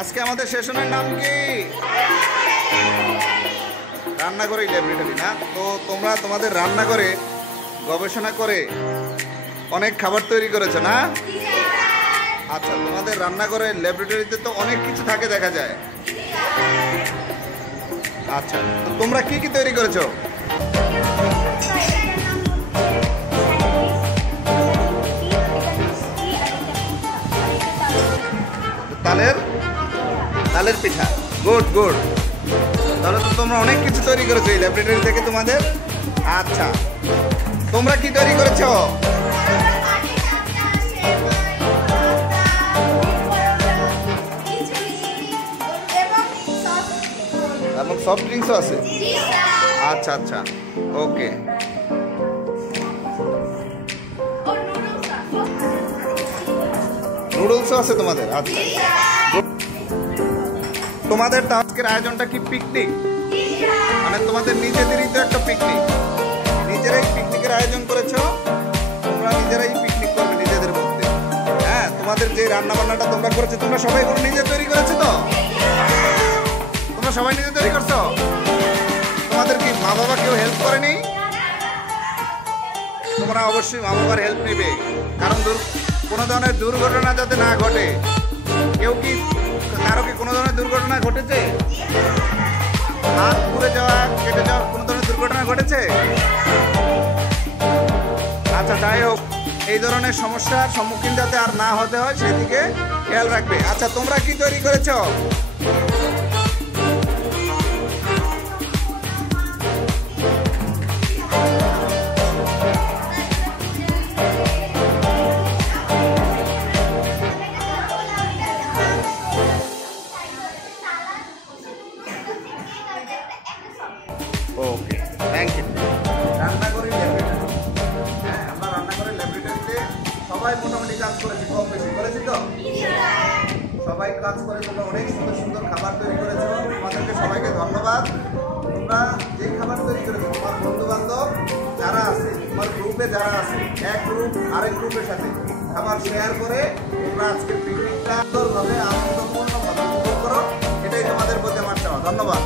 আজকে আমাদের সেশনের নাম কি? রান্নাঘরে ল্যাবরেটরি না? তো তোমরা তোমাদের রান্নাঘরে গবেষণা করে অনেক খাবার তৈরি করেছো না? আচ্ছা, তোমাদের রান্নাঘরে ল্যাবরেটরিতে তো অনেক কিছু থাকে দেখা যায়। আচ্ছা, তো তোমরা কি কি তৈরি করেছো? তালের পিঠা। Good good. তাহলে তো তোমরা অনেক কিছু তৈরি করেছো এই ল্যাবরেটরি থেকে তোমাদের। আচ্ছা, তোমরা কি তৈরি করেছো? এবং সফট ড্রিঙ্কসও আছে। আচ্ছা আচ্ছা, ওকে। নুডলসও আছে তোমাদের। আচ্ছা, তোমাদের তো আজকের আয়োজনটা কি পিকনিক? মানে তোমাদের নিজেদেরই তো একটা পিকনিক, নিজেরাই পিকনিকের আয়োজন করেছো। তোমরা নিজেরাই পিকনিক করবে নিজেদের মধ্যে। হ্যাঁ, তোমাদের যে রান্না বান্নাটা তোমরা করেছো, তোমরা সবাই কোনো নিজে তৈরি করেছো তো? তোমরা সবাই নিজে তৈরি করছো? তোমাদের কি মা বাবা কেউ হেল্প করেনি? তোমরা অবশ্যই মা বাবার হেল্প নেবে, কারণ কোনো ধরনের দুর্ঘটনা যাতে না ঘটে। কারো কি কোনো ধরনের দুর্ঘটনা ঘটেছে? হাত পুড়ে যাওয়া, কেটে যাওয়া, কোনো ধরনের দুর্ঘটনা ঘটেছে? আচ্ছা, যাই হোক, এই ধরনের সমস্যার সম্মুখীন যাতে আর না হতে হয় সেদিকে খেয়াল রাখবে। আচ্ছা, তোমরা কি তৈরি করেছো? ওকে, থ্যাংক ইউ। রান্নাঘরের ল্যাবরেটরি, হ্যাঁ, আমরা রান্নাঘরের ল্যাবরেটরিতে সবাই মোটামুটি কাজ করেছি, কম বেশি করেছি তো? সবাই কাজ করে তোমরা অনেক সুন্দর সুন্দর খাবার তৈরি করেছো। তোমাদেরকে সবাইকে ধন্যবাদ। তোমরা যে খাবার তৈরি করেছো, তোমার বন্ধু বান্ধব যারা আছে, তোমার গ্রুপে যারা আছে, এক গ্রুপ আরেক গ্রুপের সাথে খাবার শেয়ার করে তোমরা আজকে পিকনিকটা সুন্দরভাবে আনন্দপূর্ণভাবে উপভোগ করো। এটাই তোমাদের প্রতি আমার চাওয়া। ধন্যবাদ।